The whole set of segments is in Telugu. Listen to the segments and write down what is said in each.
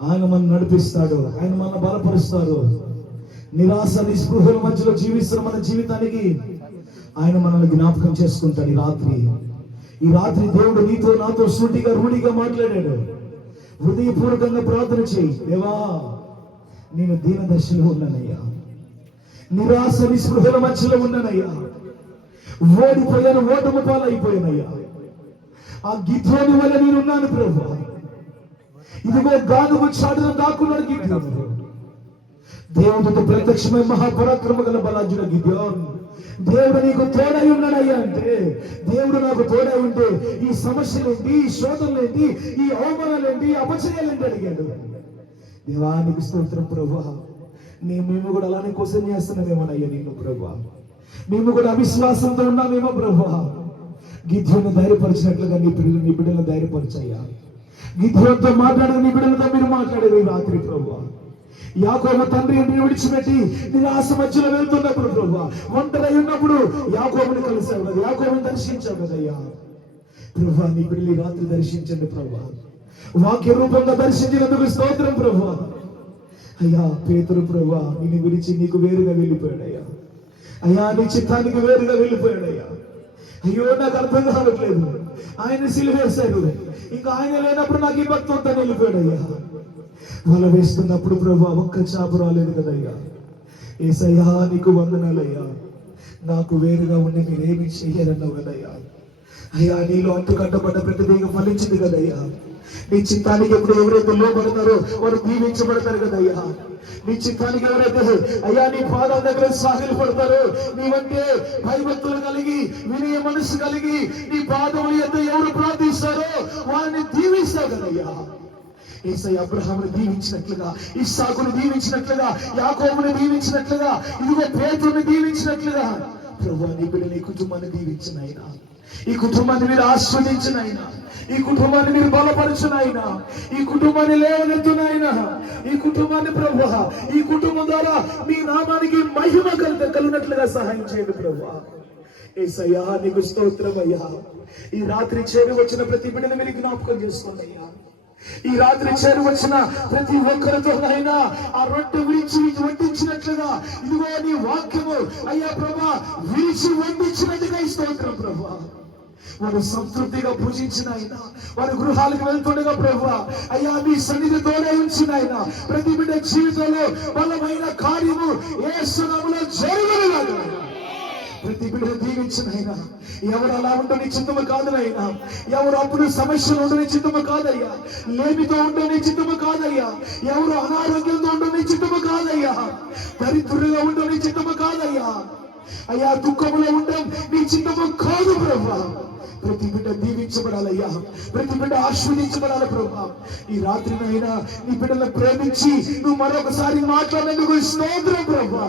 ఆయన మనం నడిపిస్తాడు, ఆయన మన బలపరుస్తాడు. నిరాశ నిస్పృహల మధ్యలో జీవిస్తున్న మన జీవితానికి ఆయన మనల్ని జ్ఞాపకం చేసుకుంటాడు. ఈ రాత్రి దేవుడు నీతో నాతో సూటిగా రూఢిగా మాట్లాడాడు. హృదయపూర్వకంగా ప్రార్థన చేయి. దేవా, నేను దీన దశలో ఉన్నానయ్యా, నిరాశ నిస్పృహల మధ్యలో ఉన్నానయ్యా, ఓడిపోయాను, ఓటమి పాలైపోయానయ్యా. ఆ గిద్యోని వల్ల నేనున్నాను ప్రభువా. ఇదిగో గానుగు చాటున దాక్కున్నాడు గిద్యోను. దేవుడితో ప్రత్యక్షమై మహాపరాక్రమ గల బలాజుడు గిద్యోను. దేవుడు నీకు తోడై ఉన్నాడయ్యా అంటే, దేవుడు నాకు తోడై ఉంటే ఈ సమస్యలేంటి, ఈ శోధనలేంటి, ఈ అవమానాలేంటి, ఈ అపచయాలేంటి అడిగాడు. దేవానికి స్తోత్రం ప్రభువా. మేము కూడా అలానే క్వశ్చన్ చేస్తున్నామేమోనయ్యా నిన్ను ప్రభువా. మేము కూడా అవిశ్వాసంతో ఉన్నామేమో ప్రభువా. గిద్యోను ధైర్యపరిచినట్లుగా నీ బిడ్డలను ధైర్యపరిచయ్యా. గిద్యోనుతో మాట్లాడిన నీ బిడ్డలతో మీరు మాట్లాడేది రాత్రి ప్రభువా. యాకోబు తండ్రి ఇంటిని విడిచిపెట్టి నిరాశ మధ్యలో వెళ్తున్నప్పుడు ప్రభువా, ఒంటరై ఉన్నప్పుడు యాకోబుని కలిసావు కదా, యాకోబుని దర్శించావు కదయ్యా ప్రభువా. నీ బిడ్డలు ఈ రాత్రి దర్శించండి ప్రభువా. వాక్య రూపంగా దర్శించినందుకు స్తోత్రం ప్రభువా. అయ్యా పేతురు ప్రభువా, నిన్ను విడిచి నీకు వేరుగా వెళ్ళిపోయాడయ్యా. అయ్యా నీ చిత్తానికి వేరుగా వెళ్ళిపోయాడయ్యా. అయ్యో నాకు అర్థం కావట్లేదు, ఆయన సిలువేశాడు, ఇంకా ఆయన లేనప్పుడు నాకు ఈ భక్తి అంతా వెళ్ళిపోయాడయ్యా. వల వేస్తున్నప్పుడు ప్రభువా ఒక్క చాపు రాలేదు కదయ్యా. యేసయ్యా నీకు వందనాలయ్యా. నాకు వేరుగా ఉండి మీరేమి చెయ్యరన్నావు కదయ్యా. అయ్యా నీలో అంటు కట్టబడ్డ ప్రతిదీ ఫలించింది కదయ్యా. నీ చిత్తానికి ఎప్పుడు ఎవరైతే లోపడతారో వారు దీవించబడతారు కదయ్యా. నీ చిత్తానికి ఎవరైతే అయ్యా నీ పాదాల దగ్గర సాగిలు పడతారో, నీవంటే భయభక్తులు కలిగి వినయ మనసు కలిగి నీ పాదములు ఎంత ఎవరు ప్రార్థిస్తారో వారిని దీవిస్తావు కదయ్యా. యేసయ్య అబ్రహామును దీవించినట్లుగా, ఇస్సాకును దీవించినట్లుగా, యాకోబును దీవించినట్లుగా, ఇదిగో పేతురుని దీవించినట్లుగా ప్రభువా నీ బిడ్డలు ఈ కుటుంబాన్ని దీవించిన ఆయన, ఈ కుటుంబాన్ని మీరు ఆస్వాదించిన ఆయన, ఈ కుటుంబాన్ని మీరు బలపరచిన ఆయన, ఈ కుటుంబాన్ని లేవనెత్తున, ఈ కుటుంబాన్ని ప్రభువా, ఈ కుటుంబం ద్వారా మీ నామానికి మహిమ కలిగినట్లుగా సహాయం చేయండి ప్రభువా. యేసయ్యా నీకు స్తోత్రం అయ్యా. ఈ రాత్రి చేరి వచ్చిన ప్రతి బిడ్డను మీరు జ్ఞాపకం చేసుకోండి అయ్యా. ఈ రాత్రి చేరి వచ్చిన ప్రతి ఒక్కరితోనైనా ఆ రొట్టె విరిచి వడ్డించినట్లుగా ఇదిగో నీ వాక్యము అయ్యా ప్రభా విరిచి వడ్డించినట్టుగా స్తోత్రం ప్రభా. వారు సంతృప్తిగా పూజించిన ఆయన, వారి గృహాలకు వెళ్తుండగా ప్రభువా అయ్యా నీ సన్నిధి తోడే ఉంచిన ఆయన ప్రతి బిడ్డ జీవితంలో బలమైన కార్యము యేసు నామములో జరుగునుగాక. ప్రతి బిడ్డను దీవించిన ఆయన. ఎవరు అలా ఉండని చిత్తము కాదనైనా, ఎవరు అప్పుడు సమస్యలు ఉండని చిత్తము కాదయ్యా, లేమితో ఉండని చిత్తము కాదయ్యా, ఎవరు అనారోగ్యంతో ఉండని చిత్తము కాదయ్యా, దరిద్రులుగా ఉండని చిత్తము కాదయ్యా, అయ్యా దుఃఖములో ఉండడం నీ చిత్తము కాదు ప్రభువా. ప్రతి బిడ్డ దీవించబడాలయ్యా, ప్రతి బిడ్డ ఆస్వాదించబడాలి ప్రభా. ఈ రాత్రినైనా నీ బిడ్డలను ప్రేమించి నువ్వు మరొకసారి మాట్లాడేందుకు స్తోత్రం ప్రభా.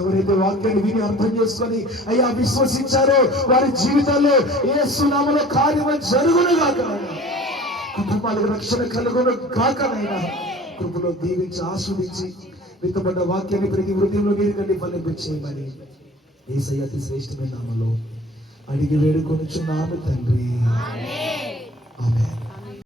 ఎవరైతే వాక్యాన్ని విని అర్థం చేసుకొని అయ్యా విశ్వసించారో వారి జీవితాల్లో యేసు నామములో కార్యము జరుగునుగాక. కుటుంబాలకు రక్షణ కలుగును గాకనైనా కృపలో దీవించి ఆస్వాదించి విత్తబడ్డ వాక్యాన్ని ప్రతి హృదయంలో మీరు కంటే ఫలింపచేయమని యేసయ్య అతి శ్రేష్టమైన నామములో అడిగి వేడుకొనుచున్నాము తండ్రి. ఆమేన్.